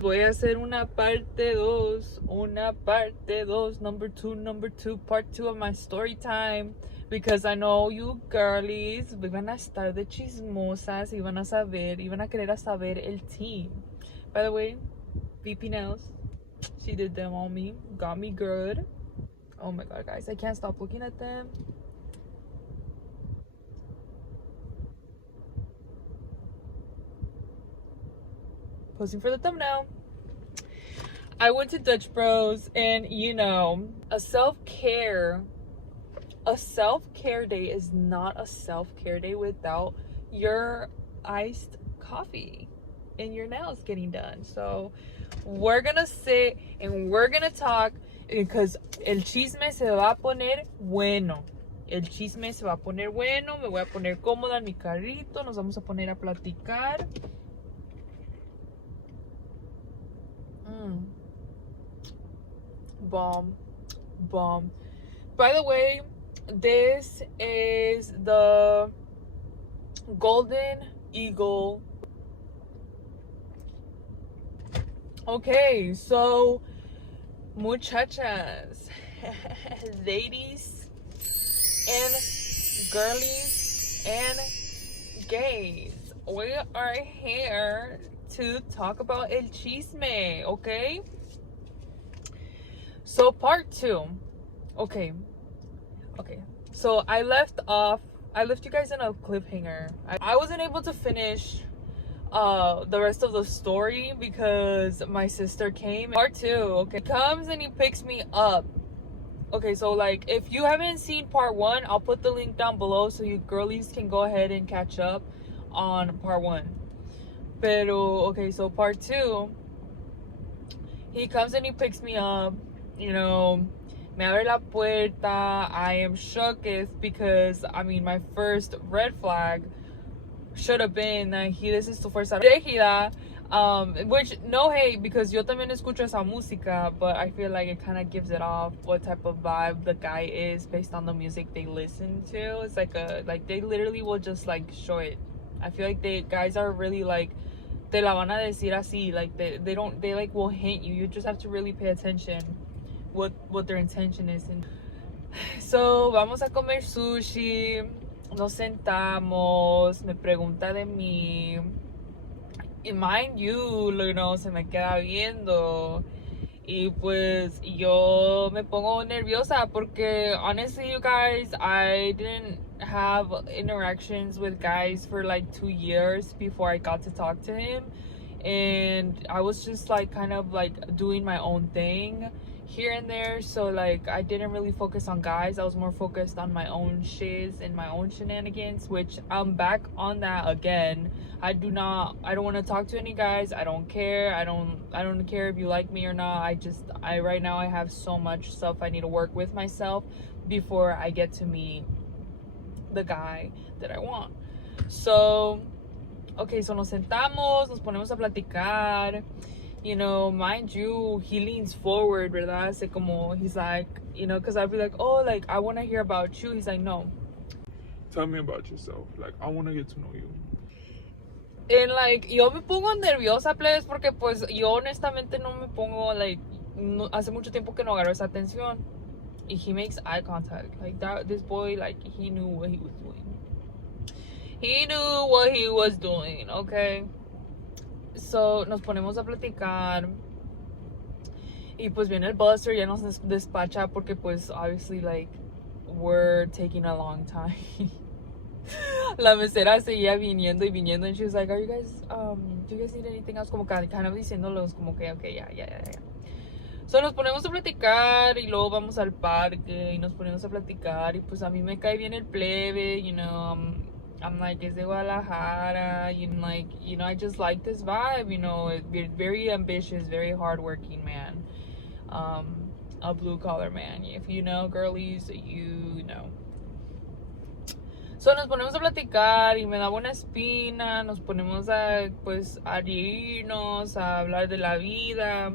Voy a hacer una parte 2, number two, part 2 of my story time. Because I know you girlies van a estar de chismosas y van a saber, y van a querer saber el team. By the way, VP Nails, she did them on me, got me good. Oh my god, guys, I can't stop looking at them. Posing for the thumbnail. I went to Dutch Bros, and you know, a self-care day is not a self-care day without your iced coffee and your nails getting done. So we're gonna sit and we're gonna talk, because el chisme se va a poner bueno. El chisme se va a poner bueno. Me voy a poner cómoda en mi carrito. Nos vamos a poner a platicar. Bomb. By the way, this is the Golden Eagle. Okay, so muchachas, ladies, and girlies, and gays, we are here to talk about el chisme, okay? So part 2. Okay. So I left you guys in a cliffhanger. I wasn't able to finish the rest of the story because my sister came. Part 2, okay. Comes and he picks me up. Okay, so like if you haven't seen part 1, I'll put the link down below so you girlies can go ahead and catch up on part 1. Pero okay, so part 2, he comes and he picks me up, you know, me abre la puerta. I am shooketh because I mean my first red flag should have been that this is tu fuerza regida, which no hate, because yo también escucho esa música, but I feel like it kind of gives it off what type of vibe the guy is based on the music they listen to. It's like they literally will just like show it. I feel like guys are really like, te la van a decir así, like they like will hint you. You just have to really pay attention what their intention is. And so vamos a comer sushi, nos sentamos, me pregunta de mí, y mind you know, se me queda viendo, y pues yo me pongo nerviosa porque honestly, you guys, I didn't have interactions with guys for like 2 years before I got to talk to him, and I was just like kind of like doing my own thing here and there. So like I didn't really focus on guys. I was more focused on my own shiz and my own shenanigans, which I'm back on that again. I don't want to talk to any guys. I don't care. I don't care if you like me or not. Right now I have so much stuff I need to work with myself before I get to meet the guy that I want. So okay, so nos sentamos, nos ponemos a platicar. You know, mind you, he leans forward, ¿verdad? Así como, he's like, you know, because I'd be like, oh, like, I want to hear about you. He's like, no. Tell me about yourself. Like, I want to get to know you. And, like, yo me pongo nerviosa, plebes, porque, pues, yo honestamente no me pongo, like, no, hace mucho tiempo que no agarro esa atención. And he makes eye contact. Like, this boy, like, he knew what he was doing. He knew what he was doing, okay? So, nos ponemos a platicar y pues viene el buster, ya nos despacha porque pues obviously like we're taking a long time. La mesera seguía viniendo y viniendo, and she was like, are you guys, do you guys need anything else? Como kind of diciéndolos como que okay, yeah. So nos ponemos a platicar y luego vamos al parque y nos ponemos a platicar y pues a mí me cae bien el plebe, you know. I'm like, es de Guadalajara, you know, I just like this vibe, you know, very ambitious, very hardworking man, a blue collar man. If you know, girlies, you know. So nos ponemos a platicar y me da buena espina, nos ponemos a, pues, a reírnos, a hablar de la vida,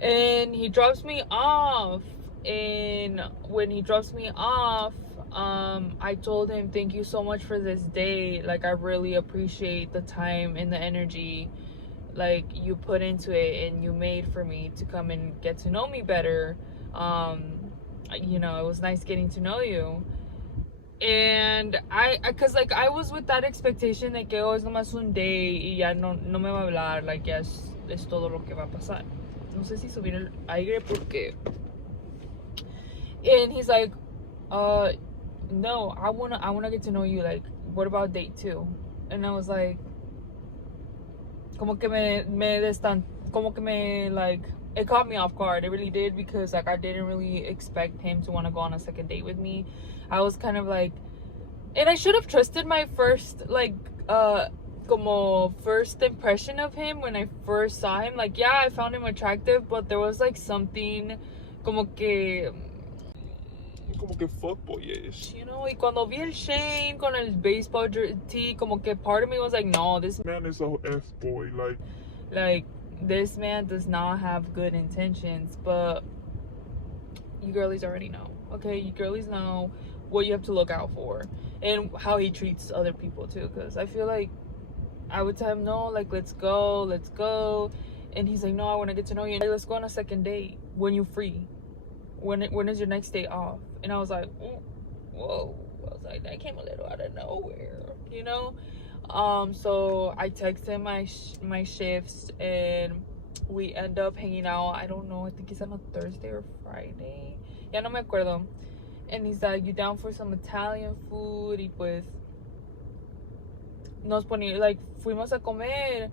and he drops me off, and when he drops me off, I told him, thank you so much for this day. Like, I really appreciate the time and the energy like you put into it and you made for me to come and get to know me better. You know, it was nice getting to know you. And cause like I was with that expectation de que es nomás un day y ya no me va a hablar, like ya es todo lo que va a pasar. No sé si subir el aire porque. And he's like, no, I wanna get to know you, like, what about date 2? And I was like, como que like, it caught me off guard. It really did, because like I didn't really expect him to want to go on a second date with me. I was kind of like, and I should have trusted my first, like, como first impression of him when I first saw him. Like, yeah, I found him attractive, but there was like something como que fuckboyish. You know, y cuando vi el Shane con el baseball tee, como que part of me was like, no, this man is a F-boy. Like, this man does not have good intentions. But you girlies already know, okay? You girlies know what you have to look out for and how he treats other people too. Because I feel like I would tell him, no, like, let's go. And he's like, no, I want to get to know you. Like, let's go on a second date when you're free. When is your next day off? And I was like, whoa. I was like, that came a little out of nowhere, you know? So I texted him my shifts, and we end up hanging out. I don't know, I think it's on a Thursday or Friday. Ya no me acuerdo. And he's like, you down for some Italian food? Y pues nos ponía, like, fuimos a comer.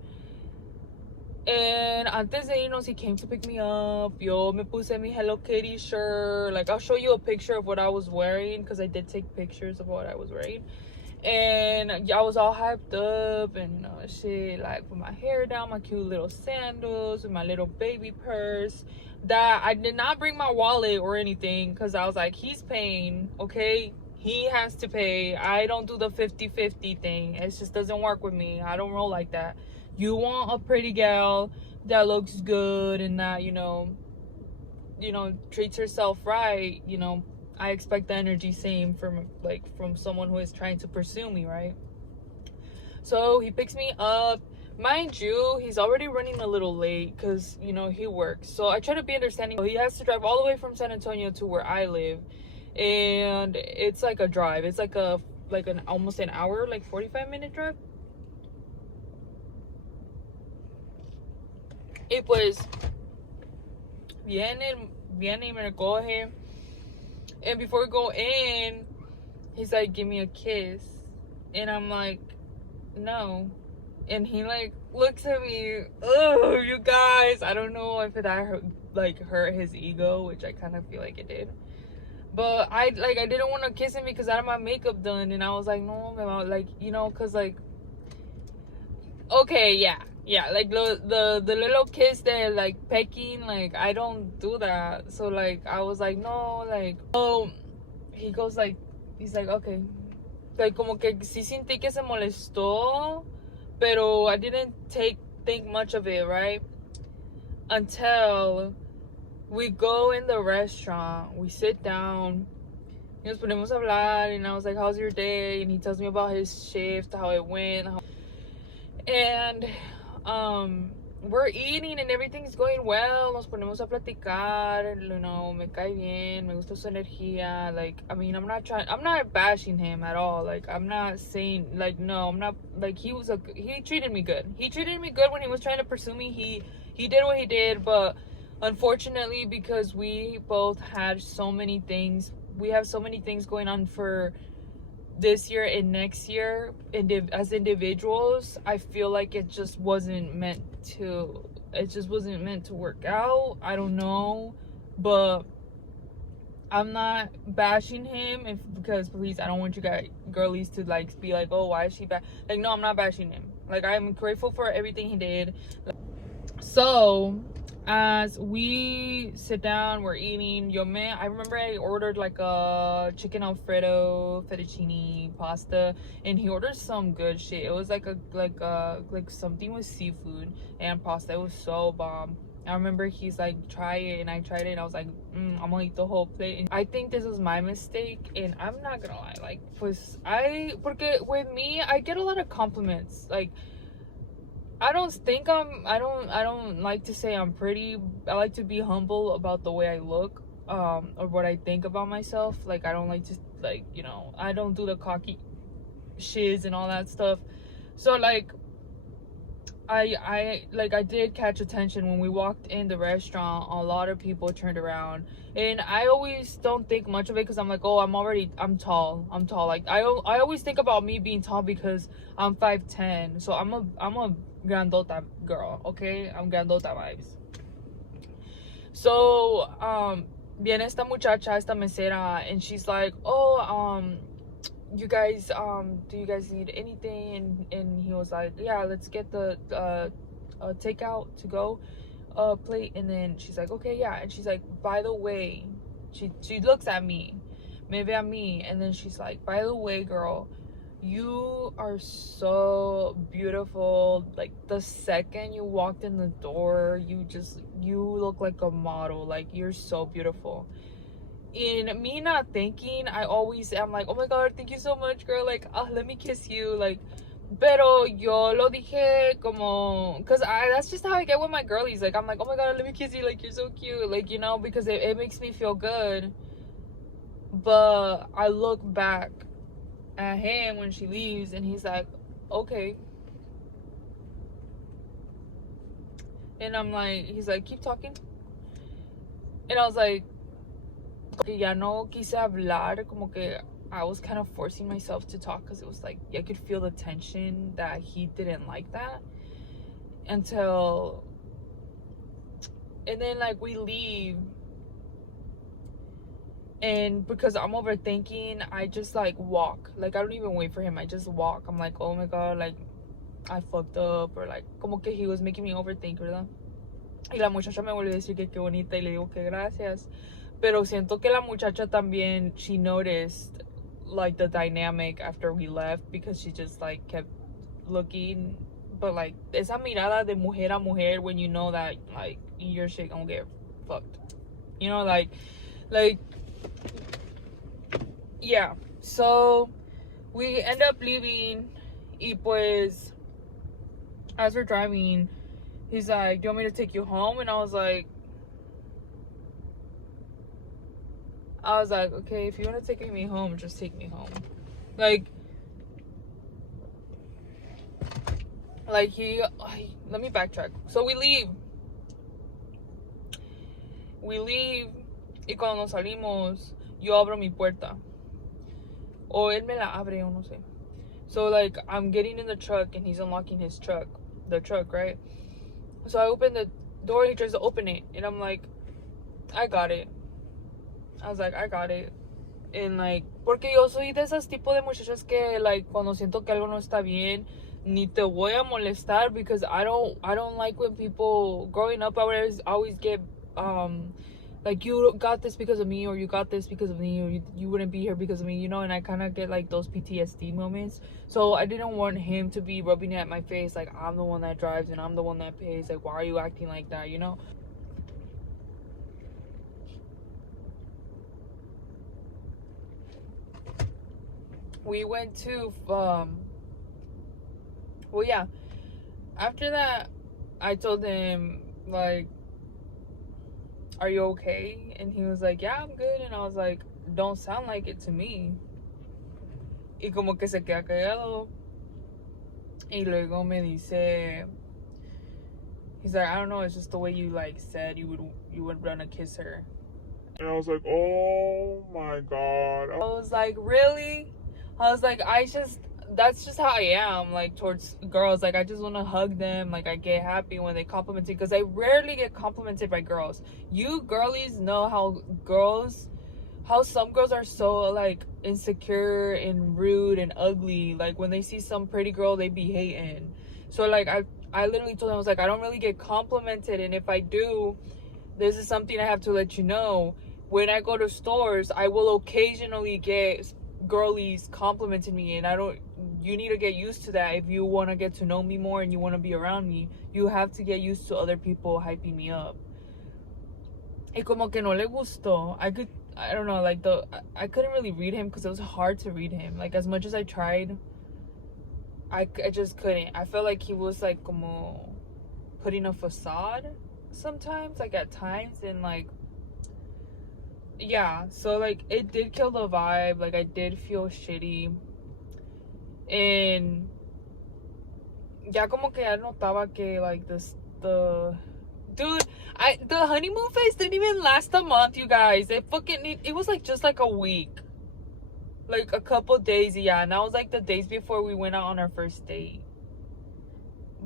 And antes de irnos, he came to pick me up. Yo me puse mi Hello Kitty shirt. Like, I'll show you a picture of what I was wearing, because I did take pictures of what I was wearing. And I was all hyped up and, you know, shit, like, with my hair down, my cute little sandals, with my little baby purse. That I did not bring my wallet or anything, because I was like, he's paying, okay? He has to pay. I don't do the 50-50 thing. It just doesn't work with me. I don't roll like that. You want a pretty gal that looks good and that, you know, treats herself right, you know, I expect the energy same from someone who is trying to pursue me, right? So he picks me up. Mind you, he's already running a little late because, you know, he works. So I try to be understanding. He has to drive all the way from San Antonio to where I live. And it's like a drive. It's like an almost an hour, like 45-minute drive. Y pues viene y me recoge. And before we go in, he's like, give me a kiss. And I'm like, no. And he like looks at me. Oh, you guys, I don't know if that hurt his ego, which I kind of feel like it did. But I didn't want to kiss him because I had my makeup done, and I was like, no, like, you know, cause like, okay, yeah, like the little kiss there, like pecking, like I don't do that. So like I was like, no, like, oh, he goes like, he's like, okay, like como que sí sentí que se molestó, pero I didn't think much of it, right? Until we go in the restaurant, we sit down, y nos ponemos a hablar, and I was like, how's your day? And he tells me about his shift, how it went, and we're eating and everything's going well. Nos ponemos a platicar, you know, me cae bien, me gusta su energía. Like, I mean, I'm not bashing him at all. Like, I'm not saying, like, no, I'm not, like, he treated me good. He treated me good when he was trying to pursue me. He did what he did, but unfortunately, because we both had so many things, we have so many things going on for this year and next year, as individuals, I feel like it just wasn't meant to work out. I don't know, but I'm not bashing him because please, I don't want you guys girlies to like be like, oh, why is she bad? Like, no, I'm not bashing him. Like, I'm grateful for everything he did. So as we sit down, we're eating. I remember I ordered like a chicken alfredo, fettuccine pasta, and he ordered some good shit. It was like something with seafood and pasta. It was so bomb. I remember he's like, try it, and I tried it, and I was like, I'm gonna eat the whole plate. And I think this was my mistake, and I'm not gonna lie, like, porque with me, I get a lot of compliments. Like, I don't think I don't like to say I'm pretty. I like to be humble about the way I look, or what I think about myself. Like, I don't like to, like, you know, I don't do the cocky shiz and all that stuff. So like, I did catch attention when we walked in the restaurant. A lot of people turned around, and I always don't think much of it because I'm like, oh, I'm tall. Like, I always think about me being tall because I'm 5'10", so I'm a grandota girl, okay? I'm grandota vibes. So viene esta muchacha, esta mesera, and she's like, oh, you guys, do you guys need anything? And he was like, yeah, let's get the takeout to go plate. And then she's like, okay, yeah. And she's like, by the way, she looks at me, me ve a mí, and then she's like, by the way, girl, you are so beautiful. Like, the second you walked in the door, you look like a model. Like, you're so beautiful. In me not thinking, I always am like, oh my god, thank you so much, girl, like, let me kiss you, like, pero yo lo dije como, because that's just how I get with my girlies. Like, I'm like, oh my god, let me kiss you, like, you're so cute, like, you know, because it makes me feel good. But I look back at him when she leaves, and he's like, okay. And I'm like, he's like, keep talking. And I was like, que ya no quise hablar, como que I was kind of forcing myself to talk because it was like, I could feel the tension that he didn't like that until, and then like we leave, and because I'm overthinking, I just like walk. Like, I don't even wait for him, I just walk. I'm like, oh my god, like, I fucked up, or like, como que he was making me overthink, ¿verdad? Y la muchacha me volvió a decir que qué bonita, y le digo que gracias. Pero siento que la muchacha también, she noticed like the dynamic after we left, because she just like kept looking. But like, esa mirada de mujer a mujer, when you know that like your shit gonna get fucked, you know, like yeah. So we end up leaving, y pues as we're driving, he's like, do you want me to take you home? And I was like, okay, if you want to take me home, just take me home. Like he, let me backtrack. So we leave, y cuando nos salimos, yo abro mi puerta, o él me la abre, o no sé. So like, I'm getting in the truck, and he's unlocking the truck, right? So I open the door, and he tries to open it, and I'm like, I got it. I was like, I got it. And like, porque yo soy de esas tipo de muchachas que like, cuando siento que algo no está bien, ni te voy a molestar, because I don't like when people, growing up, I always get like, you got this because of me, or you got this because of me, or you wouldn't be here because of me, you know. And I kind of get like those PTSD moments. So I didn't want him to be rubbing it at my face like I'm the one that drives and I'm the one that pays, like, why are you acting like that, you know? We went to well, yeah, after that I told him like, are you okay? And he was like, yeah, I'm good. And I was like, don't sound like it to me. Y como que se queda callado, y luego me dice, he's like, I don't know, it's just the way you like said you would run to kiss her. And I was like, oh my god. I was like, really? I was like, that's just how I am, like, towards girls. Like, I just want to hug them. Like, I get happy when they compliment me, because I rarely get complimented by girls. You girlies know how some girls are so like insecure and rude and ugly. Like, when they see some pretty girl, they be hating. So like, I literally told him, I was like, I don't really get complimented, and if I do, this is something I have to let you know. When I go to stores, I will occasionally get girlies complimenting me, and you need to get used to that. If you want to get to know me more and you want to be around me, you have to get used to other people hyping me up. Y como que no le gustó. I don't know, like, I couldn't really read him because it was hard to read him. Like, as much as I tried, I just couldn't. I felt like he was like como putting a facade sometimes, like at times, and like, yeah, so like it did kill the vibe. Like I did feel shitty, and ya como que ya notaba que like the dude, the honeymoon phase didn't even last a month, you guys. It was like just like a week, like a couple days, yeah, and that was like the days before we went out on our first date.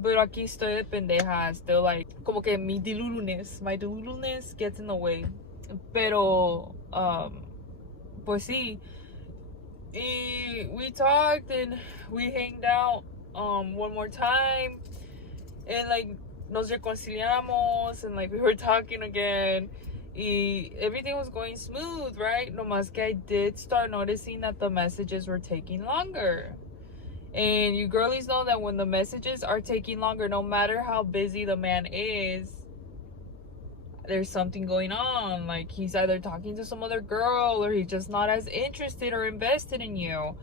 Pero aquí estoy de pendeja, still like, como que my deluluness gets in the way. Pero, pues sí, y we talked and we hanged out, one more time, and like, nos reconciliamos, and like, we were talking again, y everything was going smooth, right? No más que I did start noticing that the messages were taking longer. And you girlies know that when the messages are taking longer, no matter how busy the man is, there's something going on. Like, he's either talking to some other girl, or he's just not as interested or invested in you.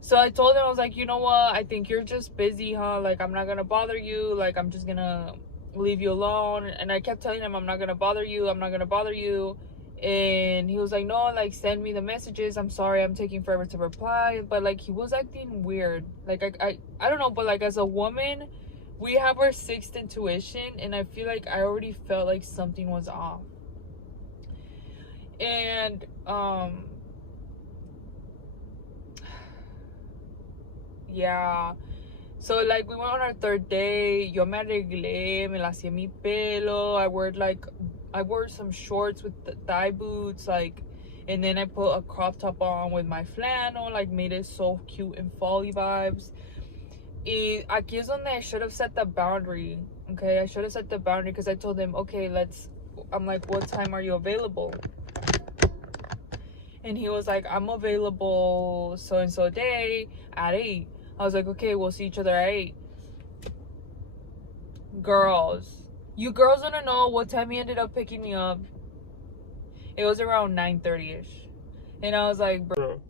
So I told him, I was like, you know what? I think you're just busy, huh? Like, I'm not gonna bother you. Like, I'm just gonna leave you alone. And I kept telling him, I'm not gonna bother you. I'm not gonna bother you. And he was like, no, like, send me the messages. I'm sorry, I'm taking forever to reply. But like, he was acting weird. Like, I don't know, but like, as a woman, we have our sixth intuition, and I feel like I already felt like something was off. And yeah, so like, we went on our third day. Yo me arreglé, me lacié mi pelo. I wore some shorts with the thigh boots, like, and then I put a crop top on with my flannel, like, made it so cute and folly vibes. Y aquí es donde I should have set the boundary, okay? I should have set the boundary, because I told him, okay, I'm like, what time are you available? And he was like, I'm available so-and-so day at 8. I was like, okay, we'll see each other at 8. Girls, you girls want to know what time he ended up picking me up? It was around 9:30ish. And I was like, bro.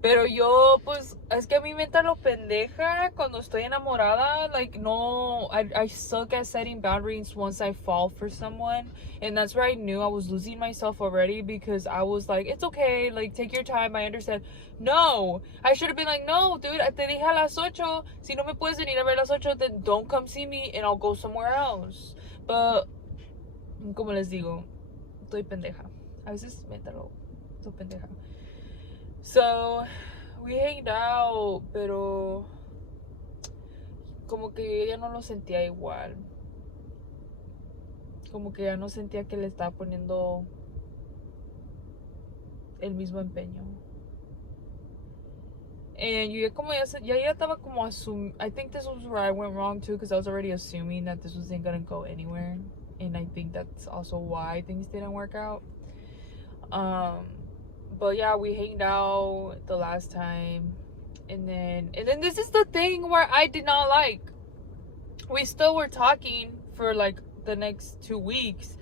Pero yo, pues, es que a mí me entra lo pendeja cuando estoy enamorada. Like, no, I suck at setting boundaries once I fall for someone. And that's where I knew I was losing myself already, because I was like, it's okay, like, take your time, I understand. No, I should have been like, no, dude, te dije a las 8. Si no me puedes venir a ver a las 8, then don't come see me and I'll go somewhere else. But, como les digo, estoy pendeja. A veces me entro, estoy pendeja. So, we hanged out, pero como que ella no lo sentía igual. Como que ya no sentía que le estaba poniendo el mismo empeño. And yo como ya estaba como I think this was where I went wrong too, because I was already assuming that this wasn't gonna go anywhere. And I think that's also why things didn't work out. But yeah, we hanged out the last time, and then this is the thing where I did not like. We still were talking for like the next 2 weeks,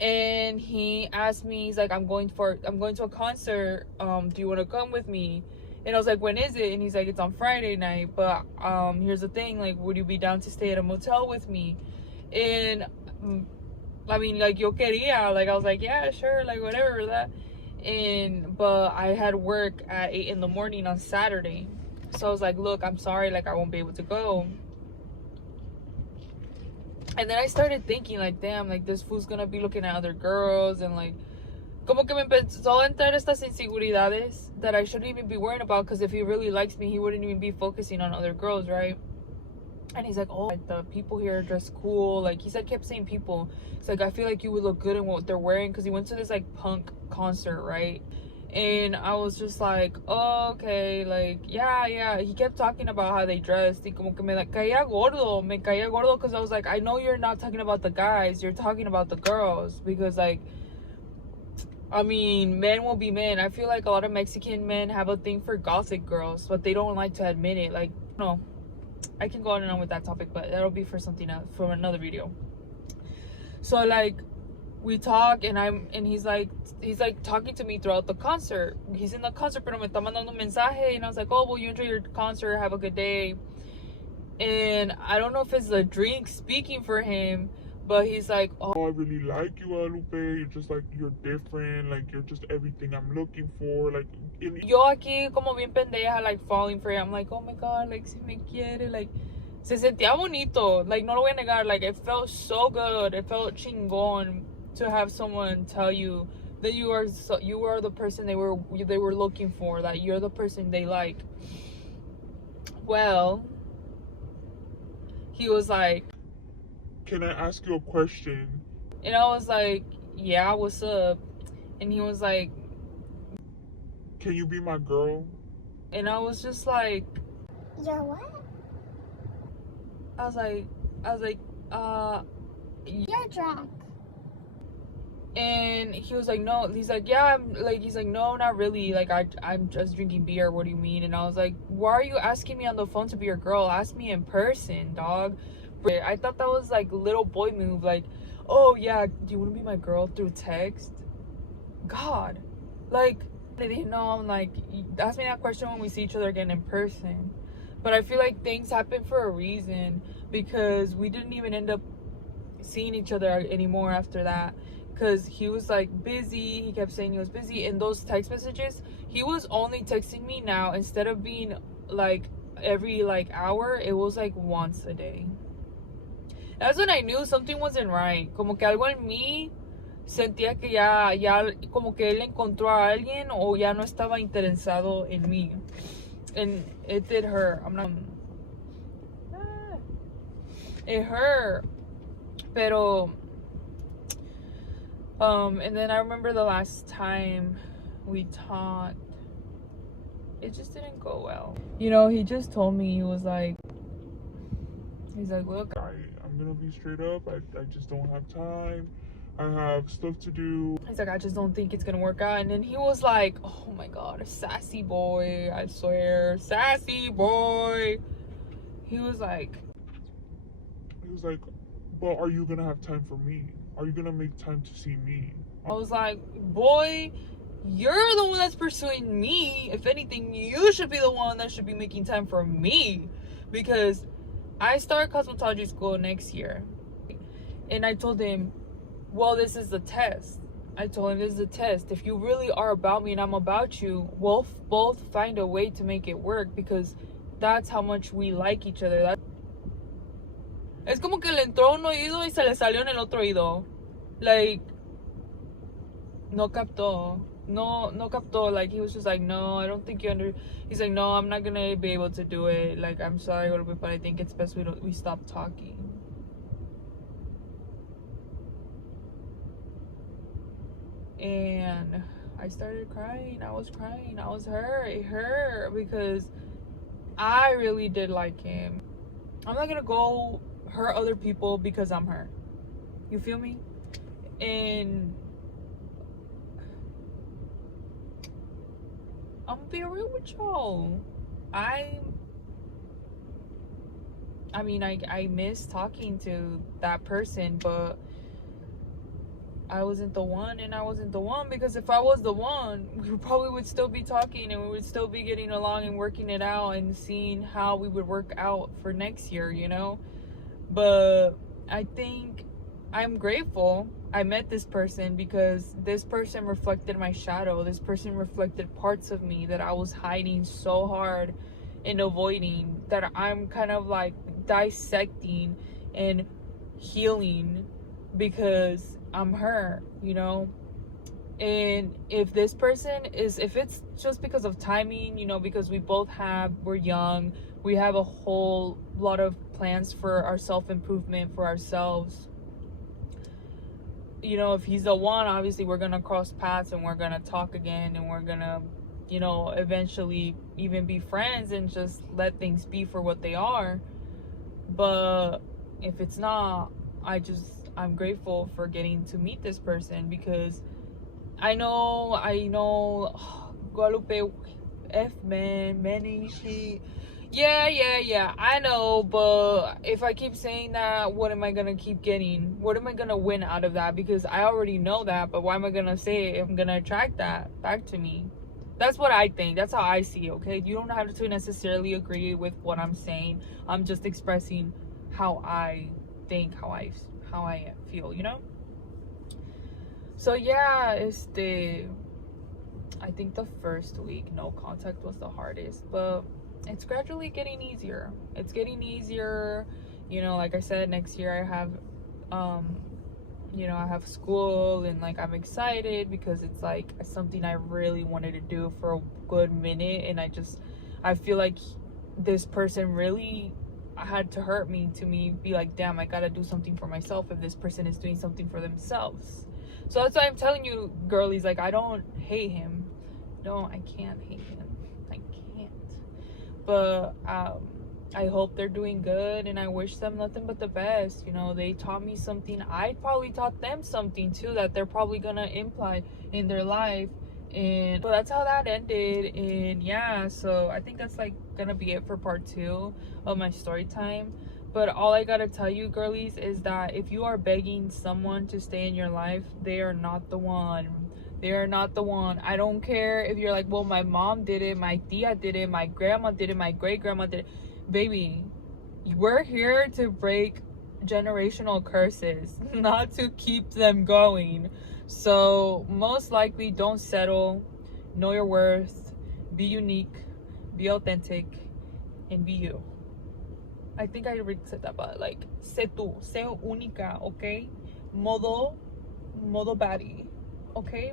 and he asked me, he's like, I'm going to a concert. Do you want to come with me? And I was like, when is it? And he's like, it's on Friday night. But here's the thing, like, would you be down to stay at a motel with me? And I mean, like, yo quería, like, I was like, yeah, sure, like, whatever that. But I had work at 8 in the morning on Saturday. So I was like, look, I'm sorry, like, I won't be able to go. And then I started thinking, like, damn, like, this fool's gonna be looking at other girls, and like, como que me empezó a entrar estas inseguridades that I shouldn't even be worrying about, because if he really likes me, he wouldn't even be focusing on other girls, right? And he's like, oh, like, the people here dress cool. Like, he said, kept saying people. It's like, I feel like you would look good in what they're wearing, because he went to this like punk concert, right? And I was just like, oh, okay, like, yeah. He kept talking about how they dressed. Y como que me caía gordo, because I was like, I know you're not talking about the guys, you're talking about the girls, because like, I mean, men will be men. I feel like a lot of Mexican men have a thing for gothic girls, but they don't like to admit it. Like, no, I can go on and on with that topic, but that'll be for something else, for another video. So like, we talk, and he's like talking to me throughout the concert. He's in the concert, pero me está mandando un mensaje, and I was like, oh, well, you enjoy your concert, have a good day. And I don't know if it's the drink speaking for him, but he's like, oh, I really like you, Guadalupe. You're just like, you're different. Like, you're just everything I'm looking for. Like, yo aquí como bien pendeja, like falling for it. I'm like, oh my god, like si me quiere, like se sentía bonito. Like, no lo voy a negar, like it felt so good. It felt chingón to have someone tell you that you are the person they were looking for, that you're the person they like. Well, he was like, can I ask you a question? and I was like, yeah, what's up? And he was like, can you be my girl? and I was just like, You're what? I was like, You're drunk. and he was like, no, he's like, yeah, he's like, no, not really, like I'm just drinking beer, what do you mean? And I was like, why are you asking me on the phone to be your girl? Ask me in person, dog. I thought that was like little boy move, like, oh yeah, do you want to be my girl through text? God, like, I didn't know. I'm like, ask me that question when we see each other again in person. But I feel like things happen for a reason, because we didn't even end up seeing each other anymore after that, because he was like busy. He kept saying he was busy. In those text messages, he was only texting me now, instead of being like every like hour, it was like once a day. That's when I knew something wasn't right. Como que algo en mí sentía que ya como que él encontró a alguien, o ya no estaba interesado en mí. And it did hurt. I'm not, it hurt. Pero and then I remember the last time we talked, it just didn't go well. You know, he just told me, he's like, look, I'm gonna be straight up. I just don't have time. I have stuff to do. he's like, I just don't think it's gonna work out. And then he was like, oh my god, sassy boy, I swear, sassy boy. He was like, well, are you gonna have time for me? Are you gonna make time to see me? I was like, boy, you're the one that's pursuing me. If anything, you should be the one that should be making time for me, because I start cosmetology school next year. And I told him, well, this is the test. I told him, this is a test. If you really are about me and I'm about you, we'll both find a way to make it work, because that's how much we like each other. Es como que le entró un oído y se le salió en el otro oído. Like, no captó. No captó. Like, he was just like, no, I don't think you he's like, no, I'm not gonna be able to do it. Like, I'm sorry, but I think it's best we stop talking. And I started crying. I was crying. I was hurt. It hurt, because I really did like him. I'm not gonna go hurt other people because I'm hurt. You feel me? And I'm gonna be real with y'all. I mean, I miss talking to that person, but I wasn't the one, and I wasn't the one, because if I was the one, we probably would still be talking, and we would still be getting along and working it out and seeing how we would work out for next year, you know? But I think I'm grateful I met this person, because this person reflected my shadow. This person reflected parts of me that I was hiding so hard and avoiding, that I'm kind of like dissecting and healing, because I'm her, you know? And if this person is, if it's just because of timing, you know, because we're young, we have a whole lot of plans for our self-improvement, for ourselves, you know, if he's the one, obviously we're gonna cross paths and we're gonna talk again, and we're gonna, you know, eventually even be friends and just let things be for what they are. But if it's not, I'm grateful for getting to meet this person, because I know Guadalupe F man, many she. Yeah, I know, but if I keep saying that, what am I gonna keep getting? What am I gonna win out of that? Because I already know that, but why am I gonna say it if I'm gonna attract that back to me? That's what I think. That's how I see it, okay? You don't have to necessarily agree with what I'm saying. I'm just expressing how I think, how I feel, you know? So yeah, I think the first week no contact was the hardest, but it's gradually getting easier. It's getting easier. You know, like I said, next year I have I have school, and like I'm excited because it's like something I really wanted to do for a good minute, and I feel like this person really had to hurt me to be like, damn, I gotta do something for myself if this person is doing something for themselves. So that's why I'm telling you, girlies, like, I don't hate him. No, I can't hate him. I can't. But I hope they're doing good, and I wish them nothing but the best. You know, they taught me something. I probably taught them something too that they're probably gonna imply in their life. And so that's how that ended. And yeah, so I think that's like gonna be it for part 2 of my story time. But all I gotta tell you, girlies, is that if you are begging someone to stay in your life, they are not the one. They are not the one. I don't care if you're like, well, my mom did it, my tia did it, my grandma did it, my great grandma did it. Baby, we're here to break generational curses, not to keep them going. So most likely, don't settle. Know your worth. Be unique. Be authentic. And be you. I think I already said that, but like, sé tú, sé única, okay? Modo baddie, okay?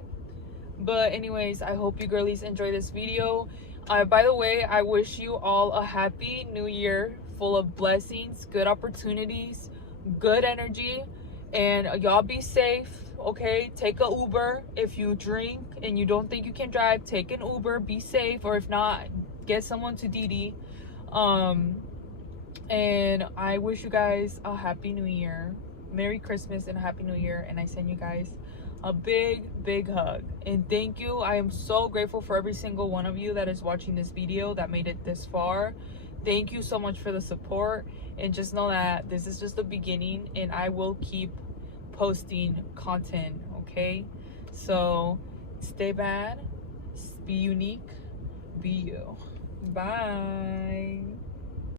But anyways, I hope you girlies enjoy this video. By the way, I wish you all a happy new year, full of blessings, good opportunities, good energy, and y'all be safe, okay? Take a Uber. If you drink and you don't think you can drive, take an Uber, be safe, or if not, get someone to Didi. And I wish you guys a happy new year, Merry Christmas and a happy new year, and I send you guys a big hug, and thank you. I am so grateful for every single one of you that is watching this video, that made it this far. Thank you so much for the support, and just know that this is just the beginning, and I will keep posting content, okay? So stay bad, be unique, be you. Bye.